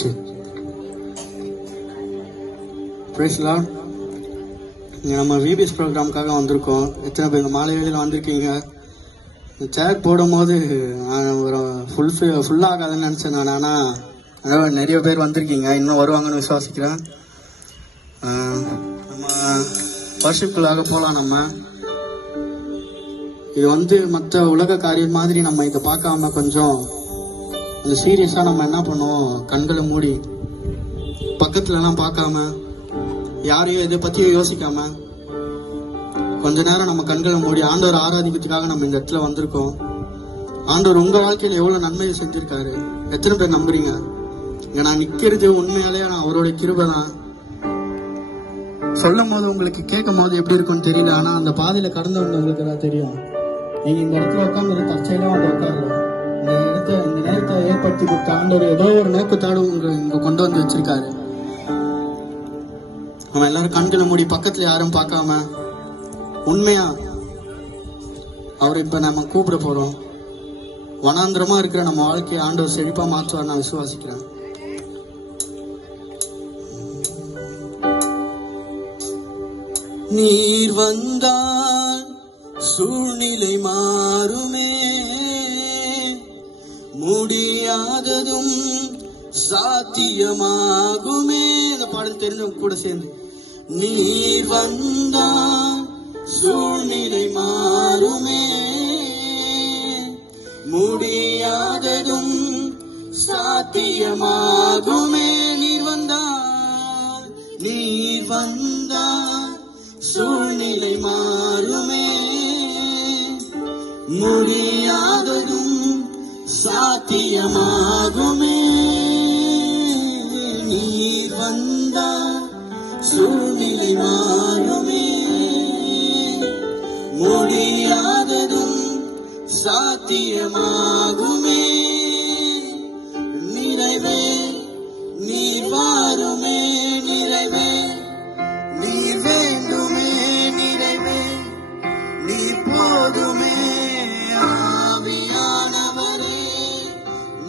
சரி, price Lord. நம்ம VBS ப்ரோக்ராமுக்காக வந்திருக்கோம். எத்தனை பேர் இந்த மாலை வேளையில் வந்திருக்கீங்க? சேர் போடும் போது ஒரு ஃபுல்லாகாதுன்னு நினச்சேன் நான். ஆனால் நிறைய பேர் வந்திருக்கீங்க, இன்னும் வருவாங்கன்னு விசுவாசிக்கிறேன். நம்ம வர்ஷிப்புக்குள்ளாக போகலாம். நம்ம இது மற்ற உலக காரியம் மாதிரி நம்ம இதை பார்க்காம கொஞ்சம் சீரியஸாக நம்ம என்ன பண்ணுவோம், கண்களை மூடி பக்கத்துலலாம் பார்க்காம யாரையும் இதை பற்றியும் யோசிக்காம கொஞ்ச நேரம் நம்ம கண்களை மூடி ஆண்டவர் ஆராதிக்கிறதுக்காக நம்ம இந்த இடத்துல வந்திருக்கோம். ஆண்டவர் உங்கள் வாழ்க்கையில் எவ்வளோ நன்மையை செஞ்சுருக்காரு எத்தனை பேர் நம்புறீங்க? இங்கே நான் நிற்கிறது உண்மையாலே நான் அவரோட கிருபை தான். சொல்லும் போது உங்களுக்கு கேட்கும் போது எப்படி இருக்குன்னு தெரியல, ஆனால் அந்த பாதையில் கடந்து வந்தவங்களுக்கு தான் தெரியும். நீங்கள் இந்த இடத்துல உட்காந்து தற்செயலாக வந்து உட்காரல. இந்த நேரத்தை ஏற்படுத்தி கொடுத்த ஆண்டவர் ஏதோ ஒரு நோக்கத்தோடு இங்கே கொண்டு வந்து வச்சிருக்காரு. நம்ம எல்லாரும் கண்களை மூடி பக்கத்துல யாரும் பார்க்காம உண்மையா அவர் இப்ப நம்ம கூப்பிட போறோம். வனாந்திரமா இருக்கிற நம்ம வாழ்க்கையை ஆண்டவர் செழிப்பா மாற்றுவார் நான் விசுவாசிக்கிறேன். நீர் வந்தால் சூழ்நிலை மாறுமே, முடியாததும் சாத்தியமாகுமே. இந்த பாடல் தெரிஞ்சவங்க கூட சேர்ந்து நீர் வந்தால் சூழ்நிலை மாறுமே, முடியாததும் சாத்தியமாகுமே. நீர் வந்தால் சூழ்நிலை மாறுமே, முடியாததும் சாத்தியமாகுமே. நீர் வந்தால் சூழ்நிலை மாறுமே, முடியாததும் சாத்தியமாகுமே. நிறைவே நீர் வாருமே, நிறைவே நீர் வேண்டுமே, நிறைவே நீர் போதுமே. ஆவியானவரே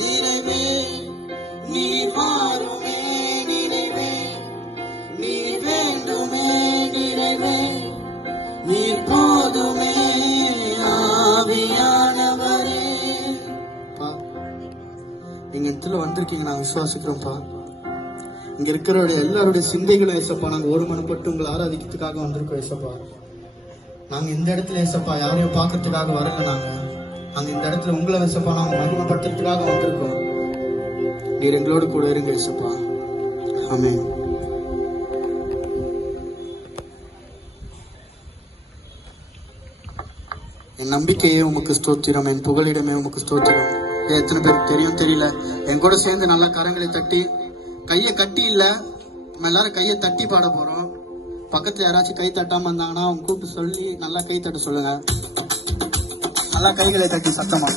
நிறைவே நீர் வாருமே, நிறைவே நீர் வேண்டுமே, நிறைவே நீர் போதுமே. ஆவியானவரே நீங்க இடத்துல வந்திருக்கீங்க நான் விசுவாசிக்கிறோம்ப்பா. இங்க இருக்கிறவருடைய எல்லாருடைய சிந்தைகளும் ஏசப்பா நாங்க ஒரு மனப்பட்டு உங்களை ஆராதிக்கிறதுக்காக வந்திருக்கோம் ஏசப்பா. நாங்க இந்த இடத்துல ஏசப்பா யாரையும் பார்க்கறதுக்காக வரல. நாங்க இந்த இடத்துல உங்களை ஏசப்பா நாங்க மகிமைப்படுத்துறதுக்காக வந்திருக்கோம். நீர் எங்களோடு கூட இருங்க ஏசப்பா. ஆமென். என் நம்பிக்கையே உமக்கு ஸ்தோத்திரம், என் புகலிடமே உமக்கு ஸ்தோத்திரம். எத்தனை பேருக்கு தெரியும் தெரியல, என் கூட சேர்ந்து நல்லா கரங்களை தட்டி, கையை கட்டி இல்ல, நம்ம எல்லாரும் கையை தட்டி பாட போறோம். பக்கத்துல யாராச்சும் கை தட்டாம இருந்தாங்கன்னா அவங்க கூப்பிட்டு சொல்லி நல்லா கை தட்ட சொல்லுங்க. நல்லா கைகளை தட்டி சத்தமா.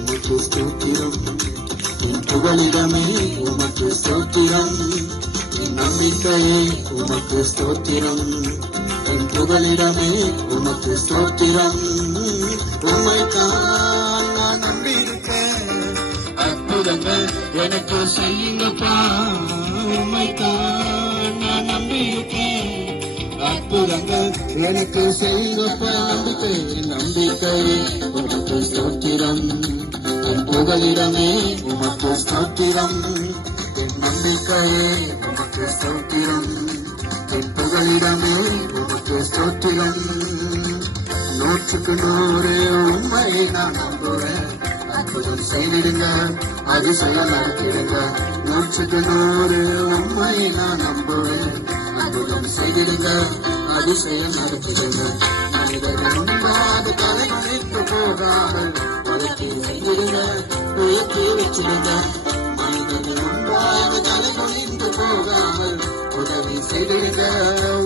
உமக்கு ஸ்தோத்திரம், என் புகலிடமே உமக்கு ஸ்தோத்திரம், என் நம்பிக்கையே உமக்கு ஸ்தோத்திரம், என் புகலிடமே உமக்கு ஸ்தோத்திரம். உம்மைத்தான் நான் நம்பியிருக்கேன், அற்புதங்கள் எனக்கு செய்யுங்கப்பா. உம்மைத்தான் நான் நம்பியிருக்கேன், அற்புதங்கள் எனக்கு செய்யுங்கப்பா. நம்பிக்கை உமக்கு ஸ்தோத்திரம், என் புகலிடமே உமக்கு ஸ்தோத்திரம், என் நம்பிக்கையே உமக்கு ஸ்தோத்திரம், என் புகலிடமே உமக்கு ஸ்தோத்திரம். 100க்கு 100 உண்மையை நான் நம்புவேன், அற்புதம் செய்திடுங்க, அதிசயம் நடத்திடுங்க. 100க்கு 100 உண்மையை நான் நம்புவேன், அற்புதம் செய்திடுங்க, அதிசயம் நடத்திடுங்க. மனிதர்கள் முன்பாக தலைமறைத்து போகாமல் வளர்ச்சி செய்திடுங்க, உயர்த்தி வச்சிடுங்க. மனிதர்கள் முன்பாக தலைமறைத்து போகாமல் உதவி செய்திடுங்க,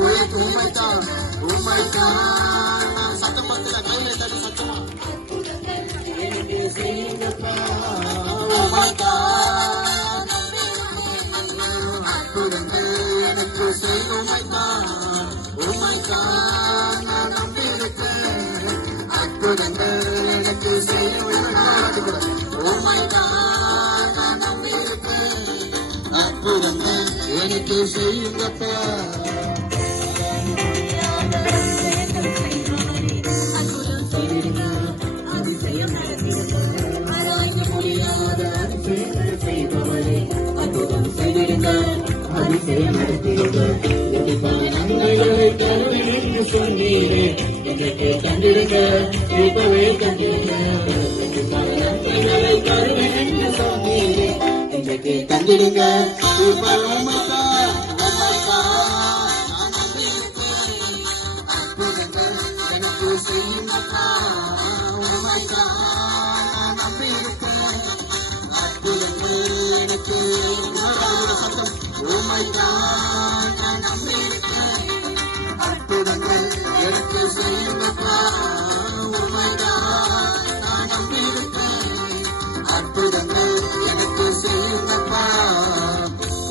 உயர்த்தி. உண்மைத்தான் உண்மைத்தான் சத்தம் பத்திர கையில தள்ளி சத்தமா செய்யுங்கப்பா. உண்மைத்தான் எனக்கு செய்யும் Oh my God, நான் நம்பியிருப்பேன் அற்புதங்கள் எனக்கு செய்யுங்கப்பா சொன்னீரே இன்றைக்கு தந்திருங்க இப்பவே தந்திருங்க தருவேன் என்று சொன்னீரே இன்றைக்கு தந்திருங்க அற்புதங்கள் எனக்கு செய்யுங்கப்பா நம்பியிருக்கிறேன் அற்புதங்கள் எனக்கு சத்தம் Oh my God, நான் நம்பியிருக்கிறேன் அற்புதங்கள் எனக்கு செய்யுங்கப்பா Oh my God, நான் நம்பியிருக்கிறேன் அற்புதங்கள் எனக்கு செய்யுங்கப்பா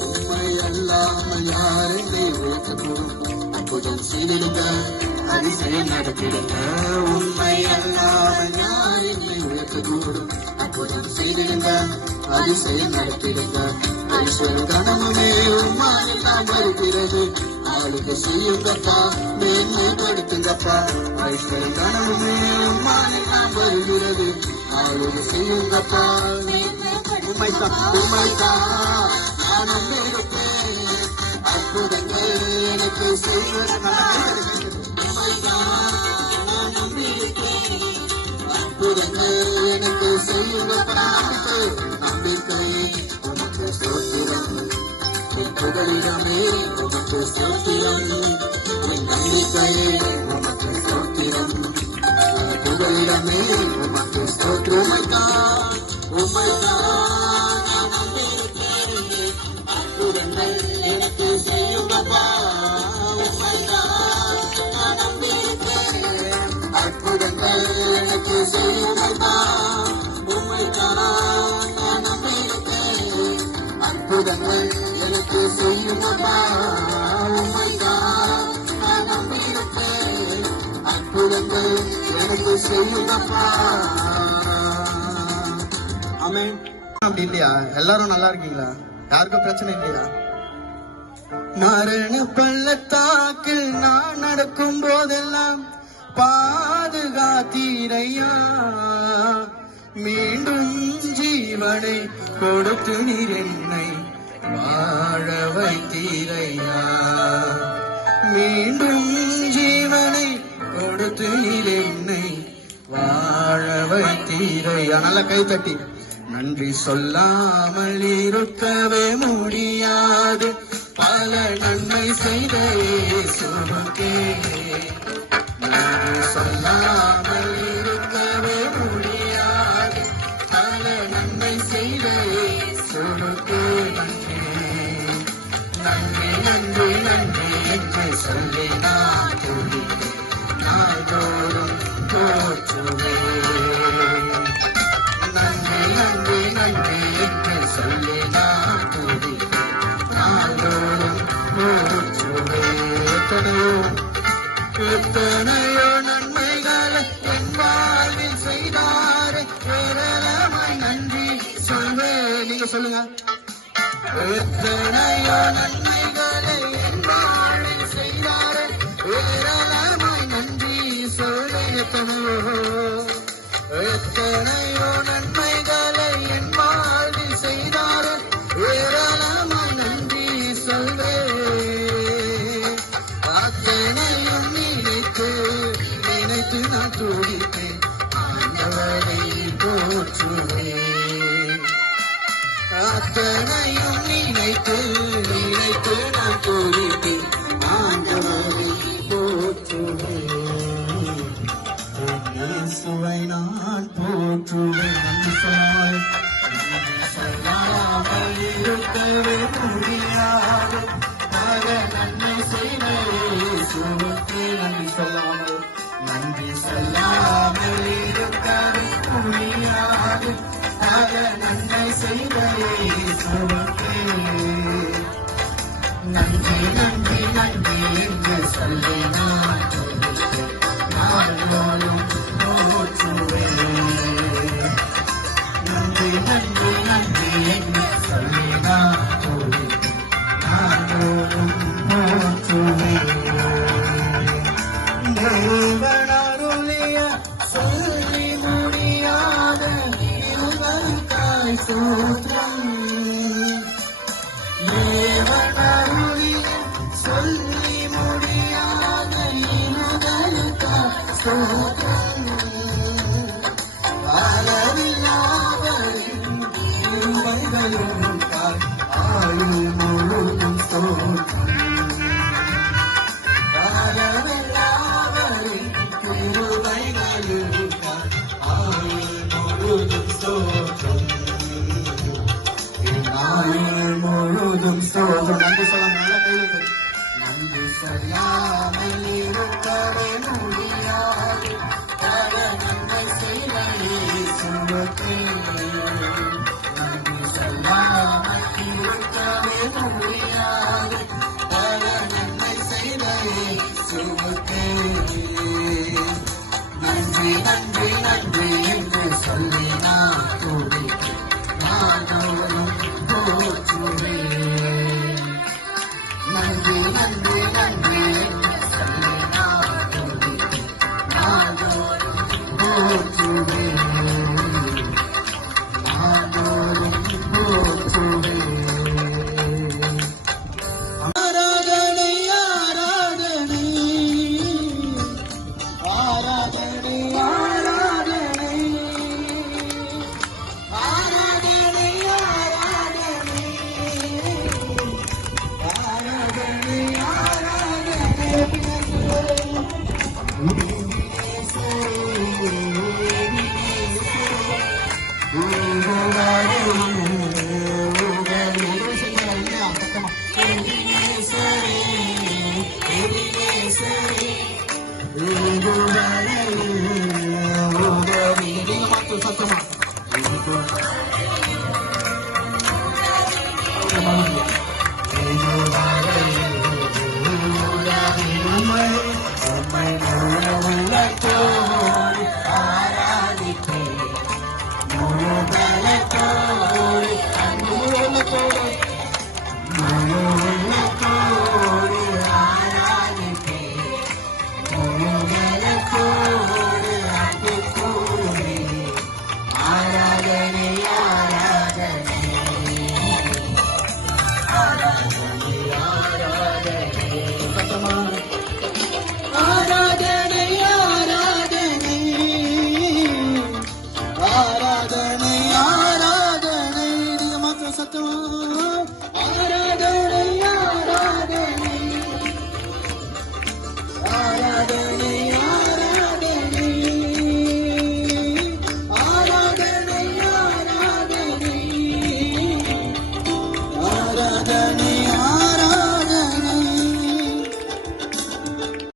உண்மை அல்லாமல் யார் என்னை உயர்த்தக்கூடும் அற்புதம் செய்திடுங்க அதிசயம் நடத்திடுங்க உண்மை அல்லாமல் யார் என்னை உயர்த்தக்கூடும் அற்புதம் செய்திடுங்க அதிசயம் நடத்திடுங்க கனமுமே உமாயெல்லாம் வருகிறது ஆளுக்கு செய்யுங்கப்பா மேன்மைப்படுத்துங்கப்பா ஐஸ்வர்ய கனமுமே உமாயெல்லாம் வருகிறது ஆளுக்கு செய்யுங்கப்பா உமைதான் நான் நம்பியிருப்பேன் அற்புதங்கள் எனக்கு செய்வது நான் நம்பியிருப்பேன் அற்புதங்கள் எனக்கு செய்யுங்கப்பா நம்பிக்கை சோத்திரம் புகழிடமே உமக்கு சோத்திரம் நம்பிக்கையே உமக்கு சோத்திரம் புகழிடமே உமக்கு சோத்திரம் அற்புதங்கள் எனக்கு செய்யுங்கப்பா அற்புதங்கள் எனக்கு செய்யுங்கப்பா அற்புதங்கள் எனக்கு செய்யுங்கப்பா நான் நம்பியிருப்பேன் அற்புதங்கள் எனக்கு செய்யுங்கப்பா ஆமென் அப்படி இல்லையா எல்லாரும் நல்லா இருக்கீங்களா யாருக்கும் பிரச்சனை இல்லையா மரண பள்ளத்தாக்கில் நான் நடக்கும் போதெல்லாம் பாதுகாத்தீரையா மீண்டும் ஜீவனை கொடுத்து நீர் என்னை வாழ வைத்தீரையா மீண்டும் ஜீவனை கொடுத்து நீர் என்னை வாழ வைத்தீரையா நல்ல கை தட்டி நன்றி சொல்லாமல் இருக்கவே முடியாது பல நன்மை செய்த இயேசுவுக்கே நன்றி சொல்லாமல் இருக்கவே முடியாது பல நன்மை செய்த இயேசுவுக்கே நன்றி நன்றி நன்றி என்று சொல்லி நான் துதிப்பேன் நாள்தோறும் போற்றுவேன் நன்றி நன்றி நன்றி என்று சொல்லி நான் துதிப்பேன் நாள்தோறும் போற்றுவேன் எத்தனையோ நன்மைகளை என் வாழ்வில் செய்தாரே ஏராளமாய் நன்றி சொல்வேன் நீங்க சொல்லுங்க எத்தனையோ நன்மைகளை என் வாழ்வில் செய்தாரே ஏராளமாய் நன்றி சொல்வேன் எத்தனையோ நன்மைகளை என் வாழ்வில் செய்தாரே ஏராளமாய் நன்றி சொல்வேன் அத்தனையும் நினைத்து நினைத்து நான் துடிப்பேன் ஆண்டவரை போற்றுவேன் அத்தனையும் நினைத்து நினைத்து நான் துடிப்பேன் ஆண்டவரை போற்றுவேன் இயேசுவை நான் போற்றுவேன் சொல்லாமல் இருக்கவே முடியாது பல நன்மை செய்த இயேசுவுக்கே நன்றி சொல்லாமல் இருக்கவே முடியாது பல நன்மை செய்த இயேசுவுக்கே நன்றி நன்றி நன்றி என்று சொல்லி நான் நாள்தோறும் போற்றுவேன் ஆயுள் முழுதும் ஸ்தோத்திரம் காலமெல்லாவரின் கிருபைகளுக்காய் ஆயுள் முழுதும் ஸ்தோத்திரம் ஆயுள் முழுதும் ஸ்தோத்திரம் நன்றி சொல்ல நல்ல கையில் நன்றி சொல்லாமல் இருக்கவே முடியாது பல நன்மை செய்ய இயேசுவுக்கே